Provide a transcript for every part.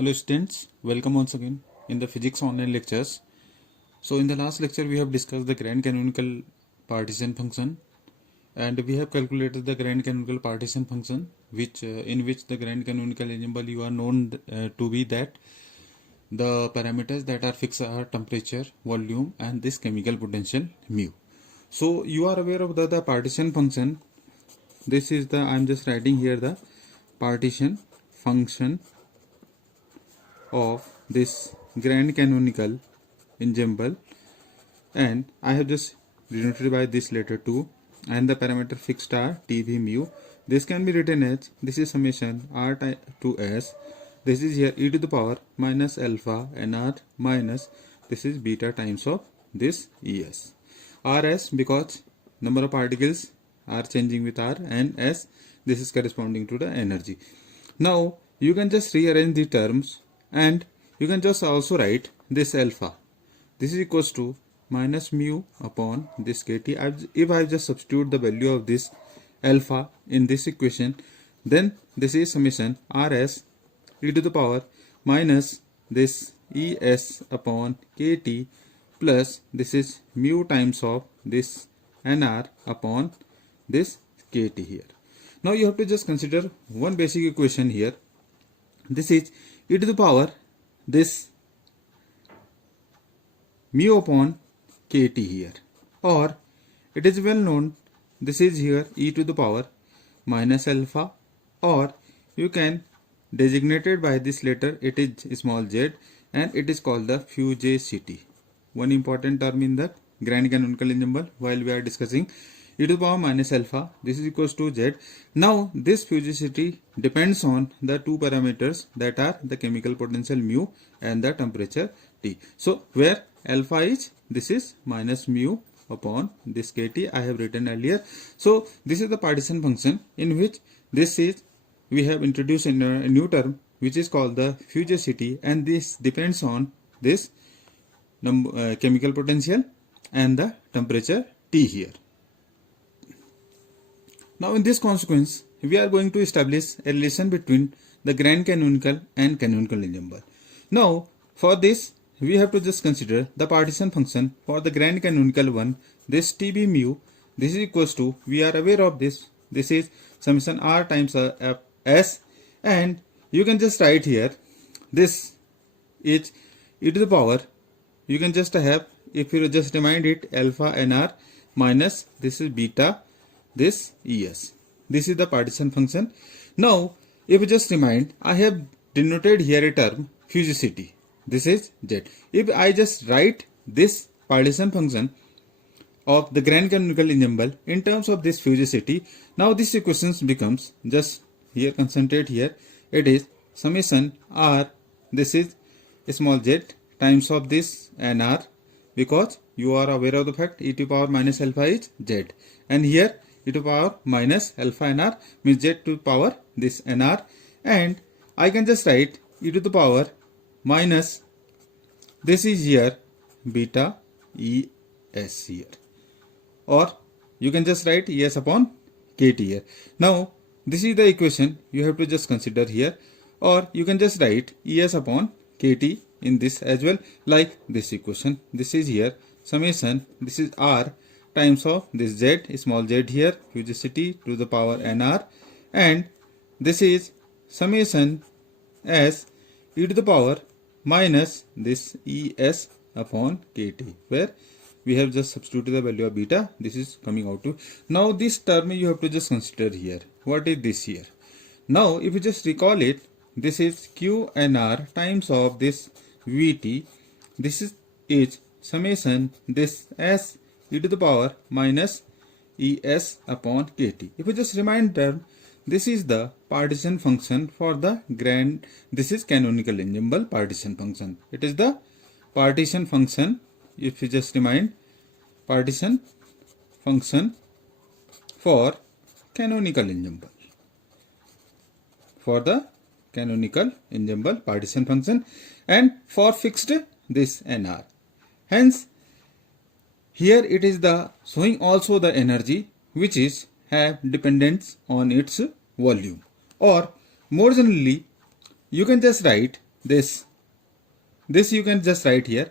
Hello students, welcome once again in the physics online lectures. So in the last lecture we have discussed the grand canonical partition function, and we have calculated the grand canonical partition function in which the grand canonical ensemble you are known to be that the parameters that are fixed are temperature, volume and this chemical potential mu. So you are aware of the partition function. This is I am just writing here the partition function of this grand canonical ensemble, and I have just denoted by this letter 2, and the parameter fixed are TV mu. This can be written as this is summation r to s, this is here e to the power minus alpha nr minus this is beta times of this es. Rs because number of particles are changing with r, and s this is corresponding to the energy. Now you can just rearrange the terms, and you can just also write this alpha. This is equals to minus mu upon this kt. If I just substitute the value of this alpha in this equation, then this is summation rs e to the power minus this es upon kt plus this is mu times of this nr upon this kt here. Now you have to just consider one basic equation here. This is e to the power this mu upon kt here, or it is well known this is here e to the power minus alpha, or you can designate it by this letter, it is small z, and it is called the fugacity. One important term in the grand canonical ensemble while we are discussing e to the power minus alpha, this is equals to z. Now this fugacity depends on the two parameters that are the chemical potential mu and the temperature T. So where alpha is, this is minus mu upon this kt I have written earlier. So this is the partition function in which this is we have introduced in a new term which is called the fugacity, and this depends on this chemical potential and the temperature T here. Now in this consequence, we are going to establish a relation between the grand canonical and canonical ensemble. Now for this we have to just consider the partition function for the grand canonical one, this TB mu, this is equals to, we are aware of this is summation r times s, and you can just write here this is e to the power, you can just have, if you just remind it, alpha nr minus this is beta this es. This is the partition function. Now if you just remind, I have denoted here a term fugacity, this is z. If I just write this partition function of the grand canonical ensemble in terms of this fugacity, now this equation becomes just here, concentrate here, it is summation r, this is small z times of this nr, because you are aware of the fact e to the power minus alpha is z, and here e to the power minus alpha nr means z to the power this nr, and I can just write e to the power minus this is here beta es here, or you can just write es upon kt here. Now this is the equation you have to just consider here, or you can just write es upon kt in this as well, like this equation. This is here summation, this is r times of this z, small z here, fugacity to the power nr, and this is summation s e to the power minus this es upon kt, where we have just substituted the value of beta, this is coming out to. Now this term you have to just consider here. What is this here? Now if you just recall it, this is qnr times of this vt, this is summation this s e to the power minus es upon kt. If you just remind term, this is the partition function for the grand, this is canonical ensemble partition function. It is the partition function, if you just remind, partition function for canonical ensemble, for the canonical ensemble partition function, and for fixed this nr. Hence here it is the showing also the energy which is have dependence on its volume, or more generally you can just write this you can just write here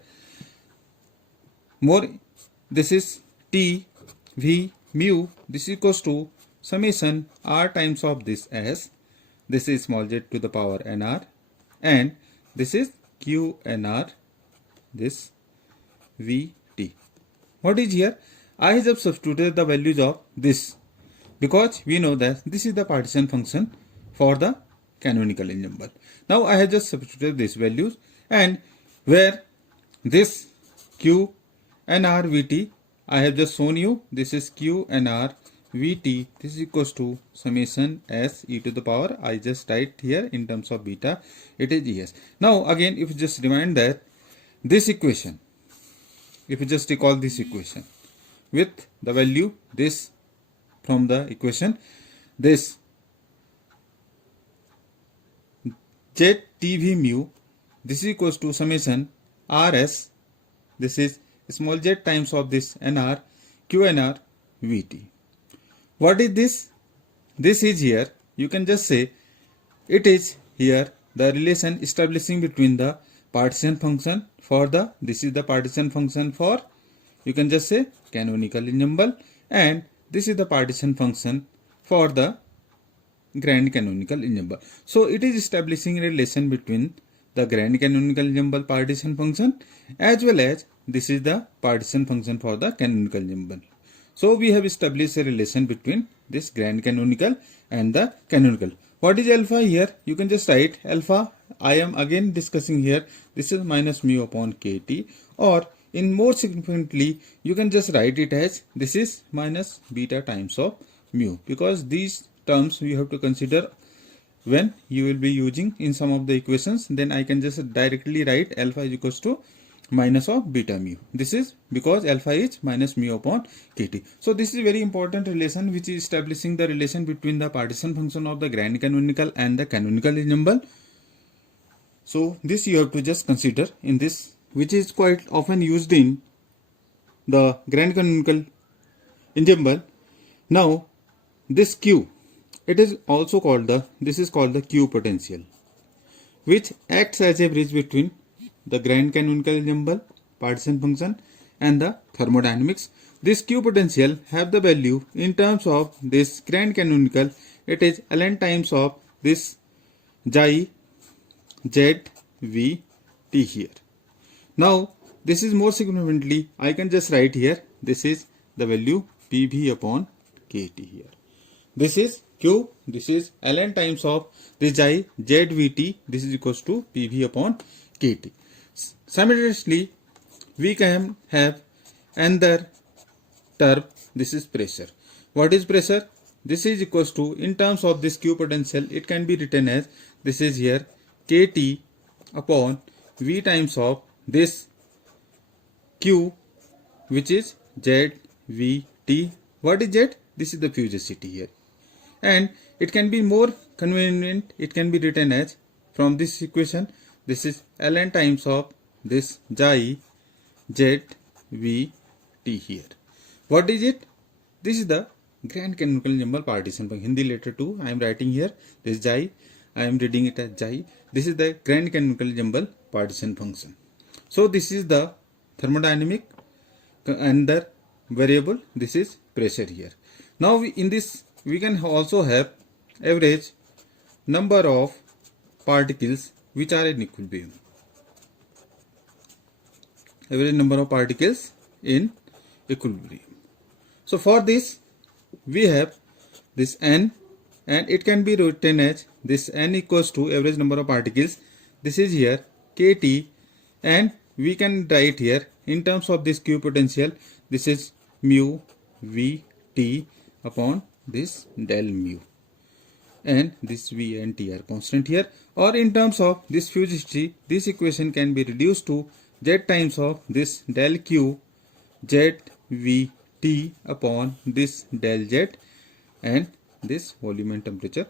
more. This is T V mu. This is equals to summation R times of this S. This is small z to the power nr, and this is q nr, this Vt. What is here? I have substituted the values of this because we know that this is the partition function for the canonical ensemble. Now I have just substituted these values, and where this q nr Vt, I have just shown you this is q nr Vt, this is equals to summation s e to the power, I just write here in terms of beta, it is es. Now again, if you just remind that this equation, if you just recall this equation with the value this from the equation, this z tv mu, this is equals to summation rs, this is small z times of this nr qnr Vt. What is this? This is here, you can just say it is here the relation establishing between the partition function for the, this is the partition function for, you can just say canonical ensemble, and this is the partition function for the grand canonical ensemble. So it is establishing a relation between the grand canonical ensemble partition function as well as this is the partition function for the canonical ensemble. So we have established a relation between this grand canonical and the canonical. What is alpha here? You can just write alpha, I am again discussing here, this is minus mu upon kt, or in more significantly you can just write it as this is minus beta times of mu, because these terms you have to consider when you will be using in some of the equations. Then I can just directly write alpha is equals to minus of beta mu. This is because alpha is minus mu upon kt. So this is very important relation which is establishing the relation between the partition function of the grand canonical and the canonical ensemble. So this you have to just consider in this, which is quite often used in the grand canonical ensemble. Now this q, it is also called the, this is called the q potential, which acts as a bridge between the grand canonical ensemble partition function and the thermodynamics. This q potential have the value in terms of this grand canonical, it is ln times of this xi z v t here. Now this is more significantly, I can just write here, this is the value pv upon kt here. This is q, this is ln times of this xi z v t, this is equals to pv upon kt. Simultaneously, we can have another term, this is pressure. What is pressure? This is equals to, in terms of this q potential, it can be written as, this is here kt upon v times of this q, which is z v t. What is z? This is the fugacity here. And it can be more convenient, it can be written as, from this equation, this is ln times of this xi z v t here. What is it? This is the grand canonical ensemble partition function. Hindi letter 2 I am writing here, this xi, I am reading it as xi. This is the grand canonical ensemble partition function. So this is the thermodynamic and the variable, this is pressure here. Now in this we can also have average number of particles which are in equilibrium. Average number of particles in equilibrium. So for this we have this n, and it can be written as this n equals to average number of particles. This is here kt, and we can write here in terms of this q potential, this is mu v t upon this del mu, and this v and t are constant here. Or in terms of this fugacity, this equation can be reduced to z times of this del q z v t upon this del z, and this volume and temperature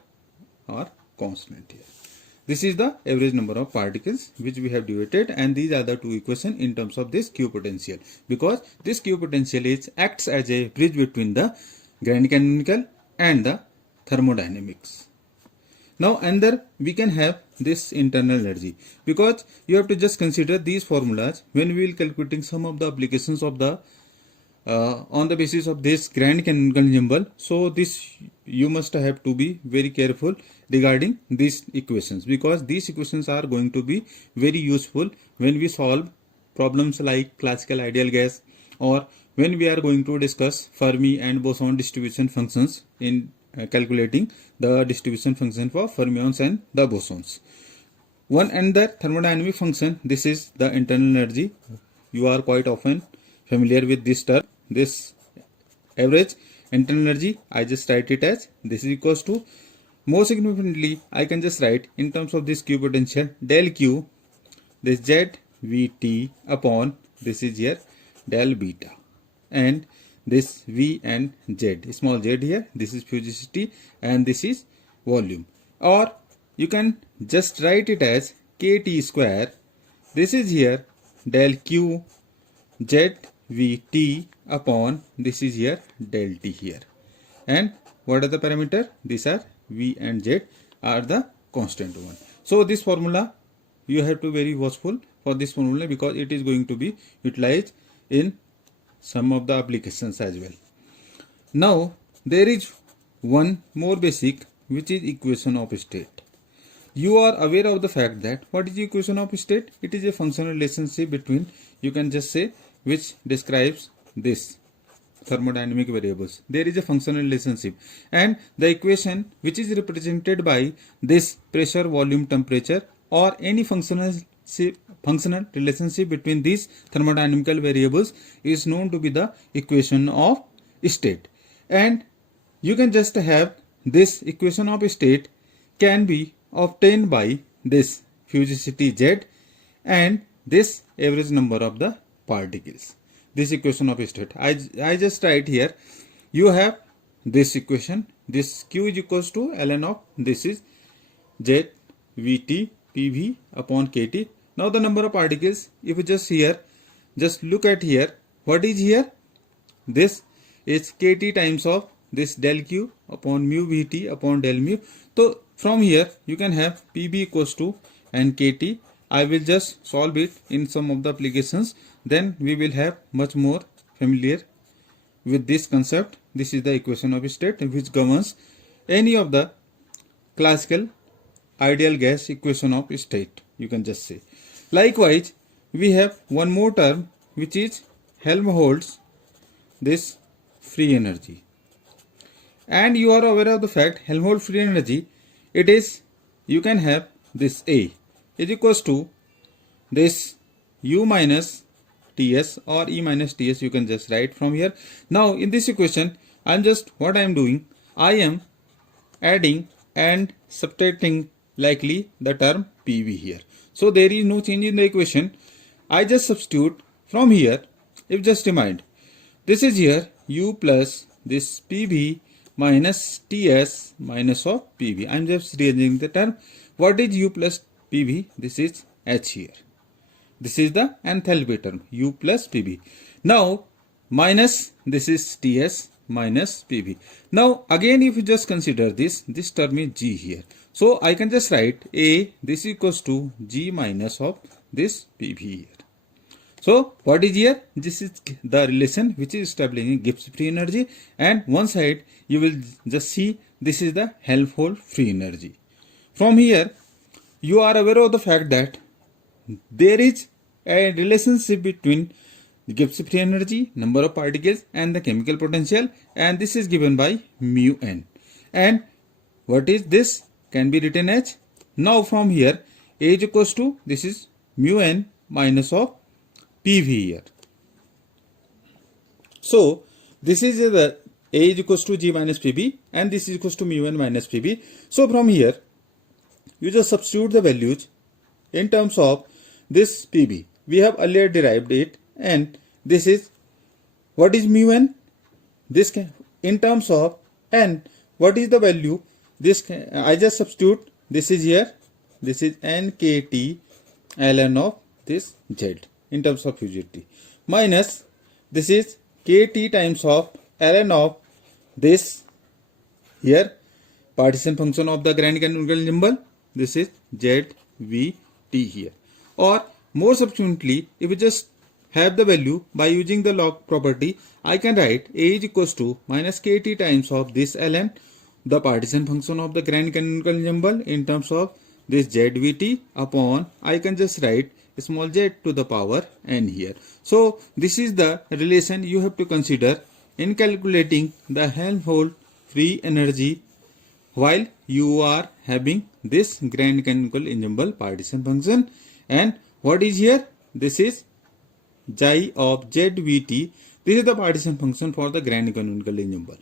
are constant here. This is the average number of particles which we have derivated, and these are the two equations in terms of this q potential, because this q potential acts as a bridge between the grand canonical and the thermodynamics. Now another we can have this internal energy, because you have to just consider these formulas when we will calculating some of the applications of the on the basis of this grand canonical ensemble. So this you must have to be very careful regarding these equations, because these equations are going to be very useful when we solve problems like classical ideal gas, or when we are going to discuss Fermi and boson distribution functions in calculating the distribution function for fermions and the bosons. One and the thermodynamic function, this is the internal energy. You are quite often familiar with this term. This average internal energy, I just write it as this is equals to, more significantly I can just write in terms of this Q potential, del Q, this Z Vt upon this is here del beta, and this V and Z, small z here, this is fugacity and this is volume. Or you can just write it as kT square, this is here del Q Z Vt upon this is here del T here. And what are the parameter? These are V and Z are the constant one. So this formula you have to very watchful for this formula, because it is going to be utilized in some of the applications as well. Now there is one more basic, which is equation of state. You are aware of the fact that what is the equation of state? It is a functional relationship between, you can just say, which describes this thermodynamic variables. There is a functional relationship, and the equation which is represented by this pressure, volume, temperature, or any functional relationship between these thermodynamical variables is known to be the equation of state. And you can just have this equation of state can be obtained by this fugacity Z and this average number of the particles. This equation of state, I just write here, you have this equation, this Q is equals to ln of this is Z Vt PV upon KT. Now the number of particles, if you just here, just look at here, what is here? This is KT times of this del Q upon mu Vt upon del mu. So from here you can have PV equals to and KT. I will just solve it in some of the applications, then we will have much more familiar with this concept. This is the equation of state which governs any of the classical ideal gas equation of state, you can just say. Likewise, we have one more term which is Helmholtz this free energy. And you are aware of the fact Helmholtz free energy, it is, you can have this A is equals to this U minus Ts or E minus Ts, you can just write from here. Now in this equation, what I am doing, I am adding and subtracting likely the term PV here. So there is no change in the equation. I just substitute from here. If just remind, this is here U plus this PV minus Ts minus of PV. I am just rearranging the term. What is U plus PV? This is H here. This is the enthalpy term, U plus PV. Now minus this is Ts minus PV. Now again if you just consider this term is G here. So I can just write A, this equals to G minus of this PV here. So what is here? This is the relation which is establishing Gibbs free energy, and one side you will just see this is the Helmholtz free energy. From here you are aware of the fact that there is a relationship between Gibbs free energy, number of particles, and the chemical potential, and this is given by mu n. And what is this? Can be written as, now from here A is equals to this is mu n minus of PV here. So this is the A is equals to G minus PV, and this is equals to mu n minus PV. So from here you just substitute the values in terms of this PV. We have earlier derived it, and this is, what is mu n? This can, in terms of n, what is the value? This can, I just substitute, this is here, this is nkt ln of this z in terms of fugacity, minus this is kt times of ln of this here partition function of the grand canonical ensemble, this is ZVT here. Or more subsequently, if we just have the value by using the log property, I can write A is equals to minus KT times of this ln, the partition function of the grand canonical ensemble in terms of this ZVT upon, I can just write small z to the power n here. So this is the relation you have to consider in calculating the Helmholtz free energy while you are having this grand canonical ensemble partition function. And what is here? This is xi of ZVT. This is the partition function for the grand canonical ensemble.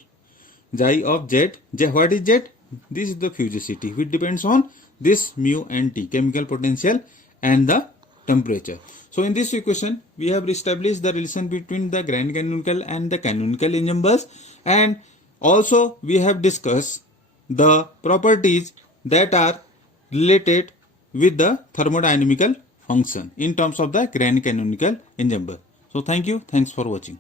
Xi of Z, what is Z? This is the fugacity which depends on this mu and T, chemical potential and the temperature. So in this equation, we have established the relation between the grand canonical and the canonical ensembles, and also we have discussed the properties that are related with the thermodynamical function in terms of the grand canonical ensemble. So thank you. Thanks for watching.